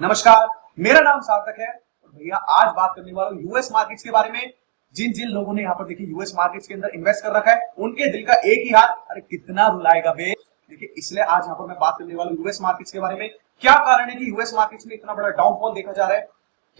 नमस्कार, मेरा नाम सार्थक है। भैया आज बात करने वाला हूँ यूएस मार्केट्स के बारे में। जिन जिन लोगों ने यहाँ पर देखिए यूएस मार्केट्स के अंदर इन्वेस्ट कर रखा है, उनके दिल का एक ही हाल, अरे कितना रुलाएगा बे। देखिए इसलिए आज यहाँ पर मैं बात करने वाला हूँ यूएस मार्केट्स के बारे में। क्या कारण है कि यूएस मार्केट्स में इतना बड़ा डाउनफॉल देखा जा रहा है?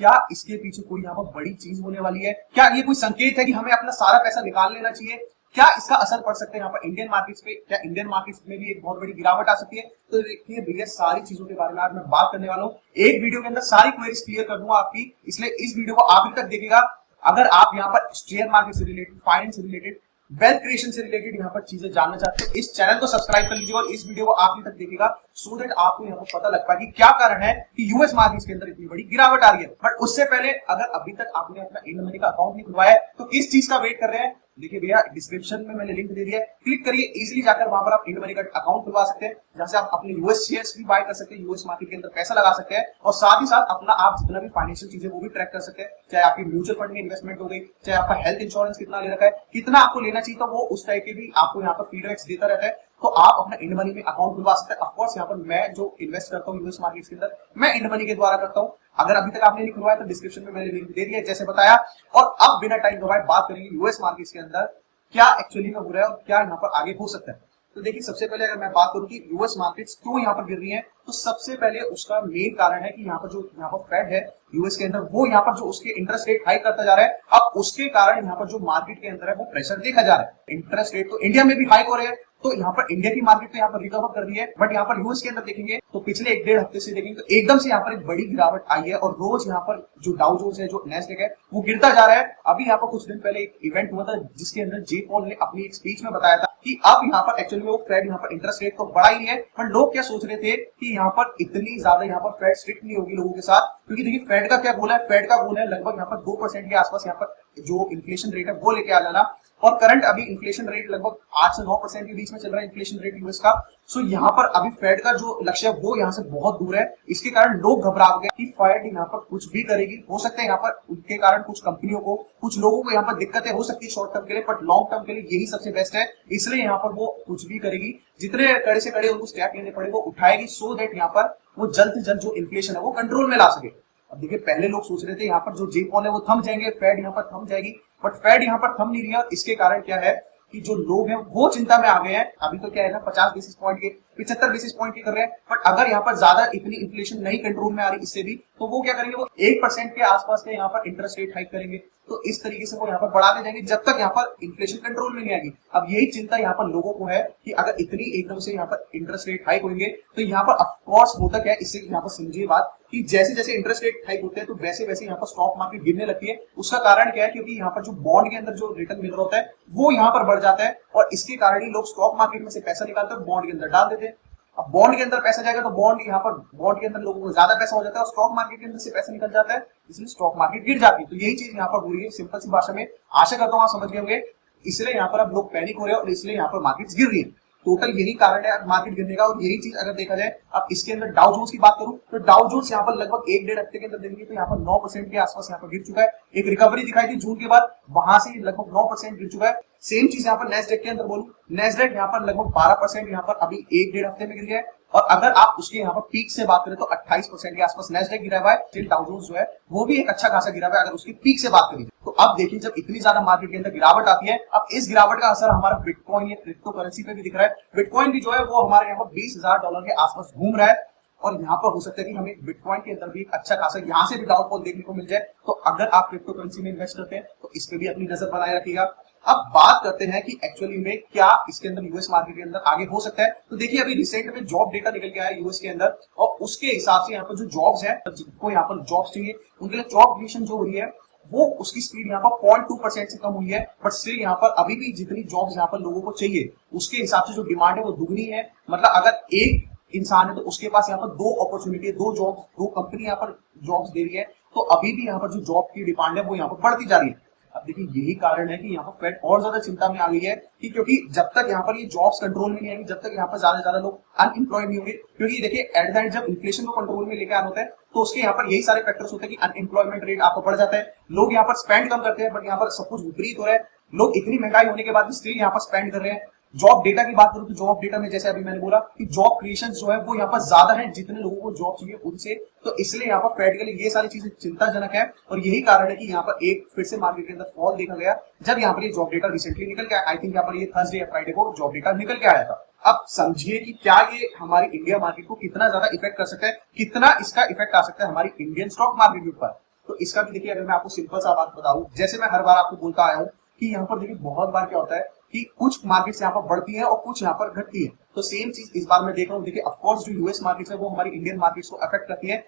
क्या इसके पीछे कोई यहाँ पर बड़ी चीज होने वाली है? क्या ये कोई संकेत है कि हमें अपना सारा पैसा निकाल लेना चाहिए? क्या इसका असर पड़ सकता है यहाँ पर इंडियन मार्केट्स पे? क्या इंडियन मार्केट्स में भी एक बहुत बड़ी गिरावट आ सकती है? तो देखिए भैया सारी चीजों के बारे में आज मैं बात करने वाला हूँ। एक वीडियो के अंदर सारी क्वेरीज क्लियर कर दूंगा आपकी, इसलिए इस वीडियो को आखिर तक देखिएगा। अगर आप यहाँ पर शेयर मार्केट से रिलेटेड, फाइनेंस से रिलेटेड, वेल्थ क्रिएशन से रिलेटेड यहाँ पर चीजें जानना चाहते हैं, इस चैनल को सब्सक्राइब कर लीजिए और इस वीडियो को आखिर तक देखिएगा, सो दैट आपको यहाँ पर पता लग पाए कि क्या कारण है कि यूएस मार्केट्स के अंदर इतनी बड़ी गिरावट आ रही है। बट उससे पहले अगर अभी तक आपने अपना इंड मनी का अकाउंट नहीं खुलवाया है तो किस चीज का वेट कर रहे हैं? देखिए भैया डिस्क्रिप्शन में मैंने लिंक दे दिया है, क्लिक करिए, इजीली जाकर वहां पर आप इंड मनी का अकाउंट खुलवा सकते हैं, जहां से आप अपने यूएस शेयर्स भी बाय कर सकते हैं, यूएस मार्केट के अंदर पैसा लगा सकते हैं और साथ ही साथ अपना आप जितना भी फाइनेंशियल चीजें वो भी ट्रैक कर सकते हैं। चाहे आपकी म्यूचुअल फंड में इन्वेस्टमेंट हो गई, चाहे आपका हेल्थ इंश्योरेंस कितना ले रखा है, कितना आपको लेना चाहिए, तो वो उस टाइप के भी आपको यहाँ पर फीडबैक्स देता रहता है। तो आप अपना इंड मनी में अकाउंट खुलवा सकते हैं। ऑफ कोर्स यहाँ पर मैं जो इन्वेस्ट करता हूँ यूएस मार्केट्स के अंदर, मैं इंड मनी के द्वारा करता हूँ। अगर अभी तक आपने नहीं खुलवाया तो डिस्क्रिप्शन में मैंने लिंक दे दिया जैसे बताया। और अब बिना टाइम गवाए बात करेंगे यूएस मार्केट्स के अंदर क्या एक्चुअली में हो रहा है और क्या यहाँ पर आगे हो सकता है। तो देखिए सबसे पहले अगर मैं बात करूं कि यूएस मार्केट्स क्यों यहाँ पर गिर रही हैं, तो सबसे पहले उसका मेन कारण है कि यहाँ पर जो यहाँ पर फेड है यूएस के अंदर, वो यहाँ पर जो उसके इंटरेस्ट रेट हाइक करता जा रहा है। अब उसके कारण यहाँ पर जो मार्केट के अंदर है वो प्रेशर देखा जा रहा है। इंटरेस्ट रेट तो इंडिया में भी हाइक हो रहे हैं, तो यहाँ पर इंडिया की मार्केट तो यहाँ पर रिकवर कर रही है, बट यहाँ पर यूएस के अंदर देखेंगे तो पिछले एक डेढ़ हफ्ते से देखेंगे तो एकदम से यहाँ पर एक बड़ी गिरावट आई है और रोज यहाँ पर जो डाउ जोन्स है, जो नैस्डैक है, वो गिरता जा रहा है। अभी यहाँ पर कुछ दिन पहले एक इवेंट हुआ था जिसके अंदर जे पॉल ने अपनी एक स्पीच में बताया था कि अब यहाँ पर एक्चुअली वो फेड यहाँ पर इंटरेस्ट रेट तो बढ़ा ही है, पर लोग क्या सोच रहे थे कि यहाँ पर इतनी ज्यादा यहाँ पर फेड स्ट्रिक्ट नहीं होगी लोगों के साथ, क्योंकि देखिए फेड का क्या गोल है? फेड का गोल है लगभग यहाँ पर 2% के आसपास यहाँ पर जो इन्फ्लेशन रेट है वो लेके आ जाना। और करंट अभी इन्फ्लेशन रेट लगभग 8 से 9% के बीच में चल रहा है इन्फ्लेशन रेट यूएस का। सो यहाँ पर अभी फेड का जो लक्ष्य है वो यहाँ से बहुत दूर है। इसके कारण लोग घबरा गए कि फेड यहाँ पर कुछ भी करेगी। हो सकता है यहाँ पर उनके कारण कुछ कंपनियों को, कुछ लोगों को यहाँ पर दिक्कतें हो सकती है शॉर्ट टर्म के लिए, बट लॉन्ग टर्म के लिए यही सबसे बेस्ट है। इसलिए यहाँ पर वो कुछ भी करेगी, जितने कड़े से कड़े उनको स्टेप लेने पड़े वो उठाएगी, सो दैट यहाँ पर वो जल्द से जल्द जो इन्फ्लेशन है वो कंट्रोल में ला सके। अब देखिए पहले लोग सोच रहे थे यहाँ पर जो जे पॉल है वो थम जाएंगे, फेड यहाँ पर थम जाएगी, बट फेड यहाँ पर थम नहीं रही है। इसके कारण क्या है कि जो लोग हैं वो चिंता में आ गए हैं। अभी तो क्या है ना 50 बेसिस पॉइंट के, 75 बेसिस पॉइंट के कर रहे हैं, बट अगर यहाँ पर ज्यादा इतनी इन्फ्लेशन नहीं कंट्रोल में आ रही इससे भी, तो वो क्या करेंगे, वो 1% के आसपास के यहाँ पर इंटरेस्ट रेट हाइक करेंगे। तो इस तरीके से वो यहाँ पर बढ़ाते जाएंगे जब तक यहाँ पर इन्फ्लेशन कंट्रोल में नहीं आएगी। अब यही चिंता यहाँ पर लोगों को है कि अगर इतनी एकदम से यहाँ पर इंटरेस्ट रेट हाइक होंगे तो यहाँ पर ऑफकोर्स होता क्या है, इससे यहाँ पर समझिए बात कि जैसे जैसे इंटरेस्ट रेट हाइक होते हैं तो वैसे वैसे यहाँ पर स्टॉक मार्केट गिरने लगती है। उसका कारण क्या है? क्योंकि यहाँ पर जो बॉन्ड के अंदर जो रिटर्न मिल रहा होता है वो यहाँ पर बढ़ जाता है और इसके कारण ही लोग स्टॉक मार्केट में से पैसा निकालते हैं, बॉन्ड के अंदर डाल देते हैं। अब बॉन्ड के अंदर पैसा जाएगा तो बॉन्ड यहाँ पर बॉन्ड के अंदर लोगों को ज्यादा पैसा हो जाता है और स्टॉक मार्केट के अंदर से पैसा निकल जाता है, इसलिए स्टॉक मार्केट गिर जाती है। तो यही चीज यहाँ पर हो रही है सिंपल सी भाषा में, आशा करता हूँ आप समझ गए होंगे। इसलिए यहाँ पर अब लोग पैनिक हो रहे हैं और इसलिए यहाँ पर मार्केट गिर रही है। टोटल यही कारण है मार्केट गिरने का और यही चीज अगर देखा जाए। अब इसके अंदर डाउ जोन्स की बात करूं तो डाउ जोन्स यहाँ पर लगभग एक डेढ़ हफ्ते के अंदर देखेंगे तो यहाँ पर 9% के आसपास यहाँ पर गिर चुका है। एक रिकवरी दिखाई थी जून के बाद, वहां से लगभग 9% गिर चुका है। सेम चीज यहाँ पर नेस्डैक के अंदर बोलूं, नेस्डैक यहाँ पर लगभग 12% यहाँ पर अभी एक डेढ़ हफ्ते में गिर गया है। और अगर आप उसके यहाँ पर पीक से बात करें तो 28% के आसपास नेस्डैक गिरा हुआ है। स्टिल डाउ जोन्स जो है वो भी एक अच्छा खासा गिरा हुआ है अगर उसकी पीक से बात करें तो। अब देखिए जब इतनी ज्यादा मार्केट के अंदर गिरावट आती है, अब इस गिरावट का असर हमारा बिटकॉइन या क्रिप्टो करेंसी पे भी दिख रहा है। बिटकॉइन भी जो है वो हमारे यहाँ पर $20,000 के आसपास घूम रहा है और यहाँ पर हो सकता है कि हमें बिटकॉइन के अंदर भी अच्छा खासा यहाँ से भी डाउनफॉल देखने को मिल जाए। तो अगर आप क्रिप्टो करेंसी में इन्वेस्ट करते हैं तो इस पे भी अपनी नजर बनाए रखिएगा। अब बात करते हैं कि एक्चुअली में क्या इसके अंदर यूएस मार्केट के अंदर आगे हो सकता है। तो देखिए अभी रिसेंट में जॉब डेटा निकल के आया यूएस के अंदर और उसके हिसाब से यहाँ पर जो जॉब्स है, जिनको यहाँ पर जॉब्स चाहिए उनके लिए जॉब क्रिएशन जो हो रही है वो उसकी स्पीड यहाँ पर 0.2% से कम हुई है। बट स्टिल यहाँ पर अभी भी जितनी जॉब्स यहाँ पर लोगों को चाहिए उसके हिसाब से जो डिमांड है वो दुगनी है। मतलब अगर एक इंसान है तो उसके पास यहाँ पर 2 अपॉर्चुनिटी है, 2 जॉब, 2 कंपनी यहाँ पर जॉब्स दे रही है। तो अभी भी यहाँ पर जो जॉब की डिमांड है वो यहाँ पर बढ़ती जा रही है। अब देखिए यही कारण है कि यहाँ पर फेड और ज्यादा चिंता में आ गई है कि क्योंकि जब तक यहाँ पर ये जॉब्स कंट्रोल में नहीं आएंगी, जब तक यहाँ पर ज्यादा से ज्यादा लोग अनएम्प्लॉयड नहीं होंगे, क्योंकि देखिए एट द एंड जब इन्फ्लेशन को कंट्रोल में लेकर आना होता है तो उसके यहाँ पर यही सारे फैक्टर्स होते हैं कि अनएम्प्लॉयमेंट रेट आपको बढ़ जाता है, लोग यहाँ पर स्पेंड कम करते हैं, बट यहाँ पर सब कुछ विपरीत हो रहा है। लोग इतनी महंगाई होने के बाद भी स्टिल यहाँ पर स्पेंड कर रहे हैं। जॉब डेटा की बात करूं तो जॉब डेटा में जैसे अभी मैंने बोला कि जॉब क्रिएशन जो है वो यहाँ पर ज्यादा है जितने लोगों को जॉब चाहिए उनसे, तो इसलिए यहाँ पर फेड के लिए ये सारी चीजें चिंताजनक है और यही कारण है कि यहाँ पर एक फिर से मार्केट के अंदर फॉल देखा गया जब यहाँ पर ये जॉब डेटा रिसेंटली निकल गया। आई थिंक यहाँ पर ये थर्सडे या फ्राइडे को जॉब डेटा निकल के आया था। अब समझिए कि क्या ये हमारी इंडिया मार्केट को कितना ज्यादा इफेक्ट कर सकता है, कितना इसका इफेक्ट आ सकता है हमारी इंडियन स्टॉक मार्केट के ऊपर। तो इसका भी देखिए, अगर मैं आपको सिंपल सा बात बताऊं, जैसे मैं हर बार आपको बोलता आया हूं कि यहाँ पर देखिए बहुत बार क्या होता है कि कुछ मार्केट्स यहाँ पर बढ़ती है और कुछ यहाँ पर घटती है, तो सेम चीज इस बार मैं देख रहा हूँ। देखिए ऑफकोर्स जो यूएस मार्केट्स है वो हमारी इंडियन मार्केट्स को अफेक्ट करती है,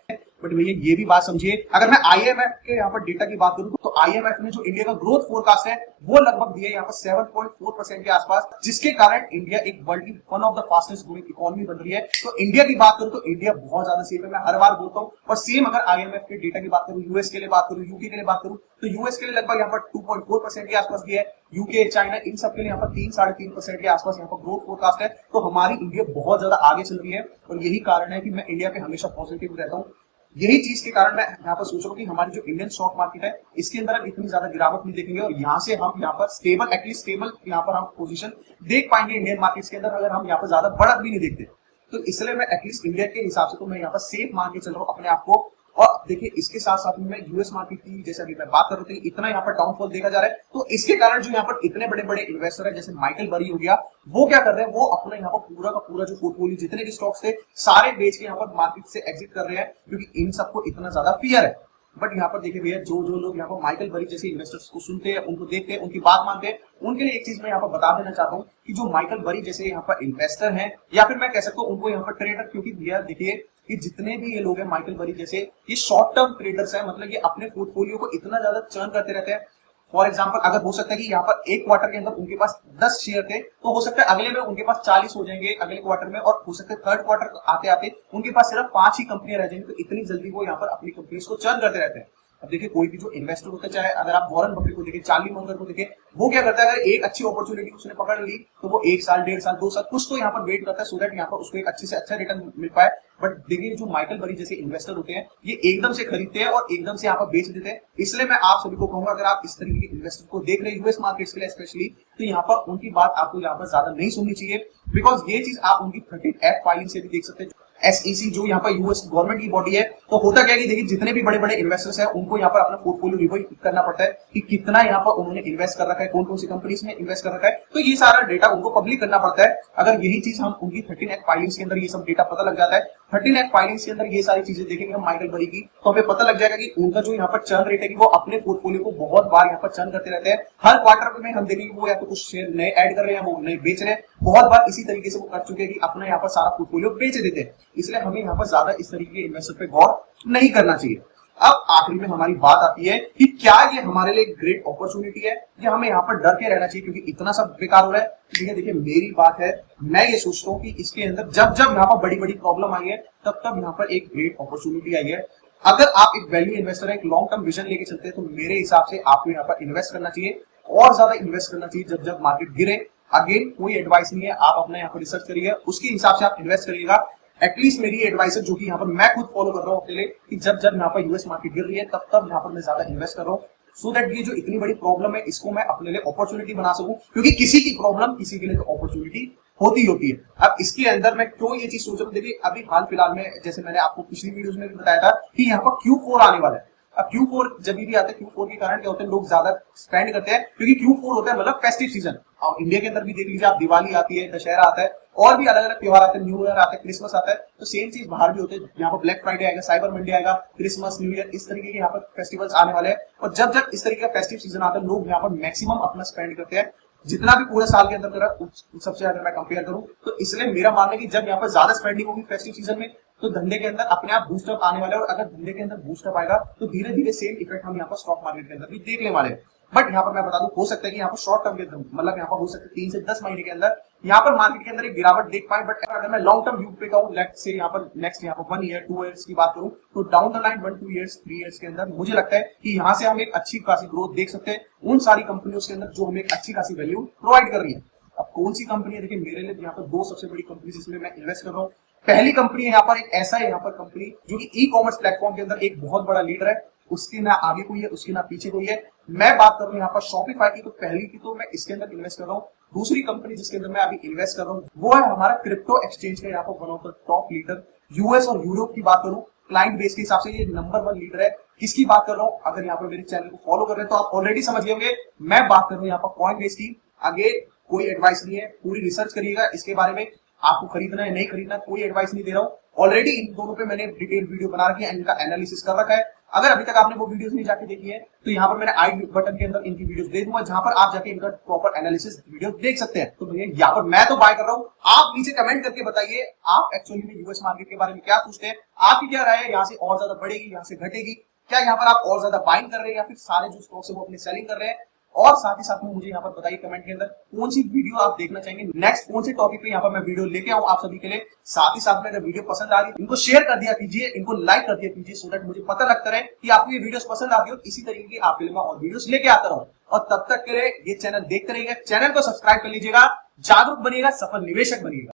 बट भैया ये भी बात समझिए, अगर मैं आईएमएफ के यहाँ पर डेटा की बात करूं तो आईएमएफ ने जो इंडिया का ग्रोथ फोरकास्ट है वो लगभग दिया यहाँ पर 7.4% के आसपास, जिसके कारण इंडिया एक वर्ल्ड की one of the fastest growing economy बन रही है। तो इंडिया की बात करूं तो इंडिया बहुत ज्यादा सेफ है, मैं हर बार बोलता हूँ। और सेम अगर आईएमएफ के डेटा की बात करूं, यूएस के लिए बात करूं, यूके के लिए बात करूं, तो यूएस के लिए लगभग यहाँ पर 2.4% के आसपास दिया है, यूके चाइना इन सब के लिए यहाँ पर 3-3.5% के आसपास यहाँ पर ग्रोथ फोरकास्ट है। तो हमारी इंडिया बहुत ज्यादा आगे चल रही है और यही कारण है कि मैं इंडिया पे हमेशा पॉजिटिव रहता हूँ। यही चीज के कारण मैं यहाँ पर सोच रहा हूँ कि हमारी जो इंडियन स्टॉक मार्केट है इसके अंदर हम इतनी ज्यादा गिरावट नहीं देखेंगे और यहाँ से हम यहाँ पर स्टेबल, एटलीस्ट स्टेबल यहाँ पर हम पोजीशन देख पाएंगे इंडियन मार्केट्स के अंदर, अगर हम यहाँ पर ज्यादा बढ़त भी नहीं देखते। तो इसलिए मैं एटलीस्ट इंडिया के हिसाब से तो मैं यहाँ पर सेफ मान के चल रहा हूँ अपने आप को। और देखिए इसके साथ साथ में यूएस मार्केट की जैसे अभी मैं बात कर रही थी, इतना यहाँ पर डाउनफॉल देखा जा रहा है, तो इसके कारण जो यहाँ पर इतने बड़े बड़े इन्वेस्टर है जैसे माइकल बरी हो गया, वो क्या कर रहे हैं, वो अपना यहाँ पर पूरा का पूरा जो पोर्टफोलियो जितने भी स्टॉक्स थे सारे बेच के यहाँ पर मार्केट से एग्जिट कर रहे हैं, क्योंकि इन सबको इतना ज्यादा फियर है। बट यहाँ पर देखिए भैया, जो जो लोग यहाँ पर माइकल बरी जैसे इन्वेस्टर्स को सुनते हैं, उनको देखते हैं, उनकी बात मानते हैं, उनके लिए एक चीज मैं यहाँ पर बता देना चाहता हूँ कि जो माइकल बरी जैसे यहाँ पर इन्वेस्टर हैं या फिर मैं कह सकता हूँ उनको यहाँ पर ट्रेडर, क्योंकि भैया देखिए कि जितने भी ये लोग हैं माइकल बरी जैसे, ये शॉर्ट टर्म ट्रेडर्स हैं, मतलब ये अपने पोर्टफोलियो को इतना ज्यादा चर्न करते रहते हैं। फॉर एग्जाम्पल अगर हो सकता है कि यहाँ पर एक क्वार्टर के अंदर उनके पास 10 शेयर थे, तो हो सकता है अगले में उनके पास 40 हो जाएंगे अगले क्वार्टर में, और हो सकता है थर्ड क्वार्टर आते आते उनके पास सिर्फ 5 ही कंपनियां रह जाएंगी। तो इतनी जल्दी वो यहाँ पर अपनी कंपनीज को चर्न करते रहते हैं। अब देखिए कोई भी जो इन्वेस्टर होता है, चाहे अगर आप वॉरेन बफेट को देखिए, चार्ली मुंगर को देखिए, वो क्या करता है, अगर एक अच्छी अपॉर्चुनिटी उसने पकड़ ली तो वो 1 साल, 1.5 साल, 2 साल कुछ तो यहाँ पर वेट करता है, सो दैट यहाँ पर उसको एक अच्छे से अच्छा रिटर्न मिल पाए। बट देखिए जो माइकल बरी जैसे इन्वेस्टर होते हैं, ये एकदम से खरीदते हैं और एकदम से यहाँ पर बेच देते हैं। इसलिए मैं आप सभी को कहूंगा, अगर आप इस तरीके के इन्वेस्टर को देख रहे हैं यूएस मार्केट्स के लिए स्पेशली, तो यहाँ पर उनकी बात आपको यहाँ पर ज्यादा नहीं सुननी चाहिए, बिकॉज ये चीज आप उनकी 13F फाइलिंग से भी देख सकते हैं। एसईसी जो यहाँ पर यूएस गवर्नमेंट की बॉडी है, तो होता क्या है कि देखिए जितने भी बड़े बड़े इन्वेस्टर्स हैं उनको यहाँ पर अपना पोर्टफोलियो रिव्यू करना पड़ता है कि कितना यहाँ पर उन्होंने इन्वेस्ट कर रखा है, कौन कौन सी कंपनीज में इन्वेस्ट कर रखा है, तो ये सारा डेटा उनको पब्लिक करना पड़ता है। अगर यही चीज हम उनकी 13F फाइलिंग्स के अंदर ये सब डेटा पता लग जाता है, 13F फाइलिंग्स के अंदर ये सारी चीजें देखेंगे हम माइकल बरी की, तो हमें पता लग जाएगा कि उनका जो यहाँ पर चर्न रेट है कि वो अपने पोर्टफोलियो को बहुत बार यहाँ पर चर्न करते रहते हैं। हर क्वार्टर में हम देखेंगे वो या तो कुछ शेयर नए ऐड कर रहे हैं, वो नए बेच रहे हैं, बहुत बार इसी तरीके से वो कर चुके हैं कि अपना यहाँ पर सारा पोर्टफोलियो बेच देते हैं। इसलिए हमें यहाँ पर ज्यादा इस तरीके के इन्वेस्टर पे गौर नहीं करना चाहिए। अब आखिरी में हमारी बात आती है कि क्या ये हमारे लिए ग्रेट अपॉर्चुनिटी है या हमें यहाँ पर डर के रहना चाहिए क्योंकि इतना सब बेकार हो रहा है। देखिए मेरी बात है, मैं ये सोचता हूँ कि इसके अंदर जब जब यहाँ पर बड़ी बड़ी प्रॉब्लम आई है तब तब यहाँ पर एक ग्रेट अपॉर्चुनिटी आई है। अगर आप एक वैल्यू इन्वेस्टर है, एक लॉन्ग टर्म विजन लेके चलते हैं, तो मेरे हिसाब से आपको यहाँ पर इन्वेस्ट करना चाहिए और ज्यादा इन्वेस्ट करना चाहिए जब जब मार्केट गिरे। अगेन कोई एडवाइस नहीं है, आप अपना यहाँ पर रिसर्च करिए, उसके हिसाब से आप इन्वेस्ट करिएगा। एटलीस्ट मेरी एडवाइस है जो कि यहाँ पर मैं खुद फॉलो कर रहा हूँ अपने लिए, कि जब जब यहाँ पर यूएस मार्केट गिर रही है तब तब यहाँ पर मैं ज्यादा इन्वेस्ट कर रहा हूँ, सो दैट ये जो इतनी बड़ी प्रॉब्लम है इसको मैं अपने लिए अपॉर्चुनिटी बना सकूं, क्योंकि किसी की प्रॉब्लम किसी के लिए तो अपॉर्चुनिटी होती है। अब इसके अंदर मैं क्यों ये चीज सोच रहा हूँ, देखिए अभी हाल फिलहाल में जैसे मैंने आपको पिछली वीडियोस में भी बताया था कि यहाँ पर Q4 आने वाला है। अब Q4 जब भी आता है, Q4 के कारण क्या होता है, लोग ज्यादा स्पेंड करते हैं क्योंकि Q4 होता है मतलब फेस्टिव सीजन। और इंडिया के अंदर भी देख लीजिए आप, दिवाली आती है, दशहरा आता है और भी अलग अलग त्योहार आते हैं, न्यू ईयर आता है, क्रिसमस आता है, तो सेम चीज बाहर भी होते हैं। यहाँ पर ब्लैक फ्राइडे आएगा, साइबर मंडे आएगा, क्रिसमस, न्यू ईयर, इस तरीके के यहाँ पर फेस्टिवल्स आने वाले हैं। और जब जब इस तरीके का फेस्टिव सीजन आता है, लोग यहाँ पर मैक्सिमम अपना स्पेंड करते हैं, जितना भी पूरे साल के अंदर करा सबसे अगर मैं कंपेयर करूं, तो इसलिए मेरा मानना है कि जब यहाँ पर ज्यादा स्पेंडिंग होगी फेस्टिव सीजन में, तो धंधे के अंदर अपने आप बूस्टअप आने वाला है। और अगर धंधे के अंदर बूस्टअप आएगा तो धीरे धीरे सेम इफेक्ट हम यहाँ पर स्टॉक मार्केट के अंदर भी देखने वाले हैं। बट यहाँ पर मैं बता दूं, हो सकता है कि यहाँ पर शॉर्ट टर्म के अंदर, मतलब यहाँ पर हो सकता है 3 से 10 महीने के अंदर यहाँ पर मार्केट के अंदर एक गिरावट देख पाए। बट अगर मैं लॉन्ग टर्म व्यू पे कहूँ, लेट्स से यहाँ पर नेक्स्ट यहाँ पर 1 ईयर 2 ईयर्स की बात करूं, तो down the line 1-2 years 3 years के अंदर मुझे लगता है कि यहाँ से हम एक अच्छी खासी ग्रोथ देख सकते हैं उन सारी कंपनियों के अंदर जो हमें एक अच्छी खासी वैल्यू प्रोवाइड कर रही है। अब कौन सी कंपनी है, देखिए मेरे लिए यहाँ पर 2 सबसे बड़ी कंपनी जिसमें मैं इन्वेस्ट कर रहा हूँ। पहली कंपनी है यहाँ पर एक ऐसा है यहाँ पर कंपनी जो कि ई कॉमर्स प्लेटफॉर्म के अंदर एक बहुत बड़ा लीडर है, उसके ना आगे कोई है, उसके ना पीछे कोई है। मैं बात कर रहा हूँ यहाँ पर शॉपिफाई की, तो पहली की तो मैं इसके अंदर इन्वेस्ट कर रहा हूँ। दूसरी कंपनी जिसके अंदर मैं अभी इन्वेस्ट कर रहा हूँ वो है हमारा क्रिप्टो एक्सचेंज का यहाँ पर one of the top leader. US और यूरोप की बात करूं क्लाइंट बेस के हिसाब से ये नंबर 1 लीडर है। किसकी बात कर रहा हूं, अगर यहाँ पर मेरे चैनल को फॉलो कर रहे हैं तो आप ऑलरेडी समझ गए होंगे मैं बात कर रहा हूं यहाँ पर कॉइन बेस की। आगे कोई एडवाइस नहीं है, पूरी रिसर्च करिएगा इसके बारे में, आपको खरीदना है नहीं खरीदना कोई एडवाइस नहीं दे रहा हूं। ऑलरेडी इन दोनों पे मैंने डिटेल वीडियो बना रखी है, इनका एनालिसिस कर रखा है। अगर अभी तक आपने वो वीडियोस नहीं जाके देखी है तो यहाँ पर मैंने आई बटन के अंदर इनकी वीडियोस दे दूंगा जहां पर आप जाके इनका प्रॉपर एनालिसिस वीडियो देख सकते हैं। तो भैया यहाँ पर मैं तो बाय कर रहा हूँ, आप नीचे कमेंट करके बताइए आप एक्चुअली में यूएस मार्केट के बारे में क्या सोचते हैं, आपकी क्या राय है, यहाँ से और ज्यादा बढ़ेगी यहाँ से घटेगी, क्या यहाँ पर आप और ज्यादा बाइंग कर रहे हैं या फिर सारे जो स्टॉक्स है वो अपने सेलिंग कर रहे हैं। और साथ ही साथ में मुझे यहाँ पर बताइए कमेंट के अंदर कौन सी वीडियो आप देखना चाहेंगे, नेक्स्ट कौन से टॉपिक पे यहाँ पर मैं वीडियो लेके आऊं आप सभी के लिए। साथ ही साथ में अगर वीडियो पसंद आ रही है इनको शेयर कर दिया कीजिए, इनको लाइक कर दिया कीजिए, सो दैट मुझे पता लगता रहे कि आपको ये वीडियोस पसंद आती हो। इसी तरीके की आपके लिए मैं और वीडियोस लेके आता रहूं। और तब तक के लिए ये चैनल देखते रहिएगा, चैनल को सब्सक्राइब कर लीजिएगा, जागरूक बनिएगा, सफल निवेशक बनिएगा।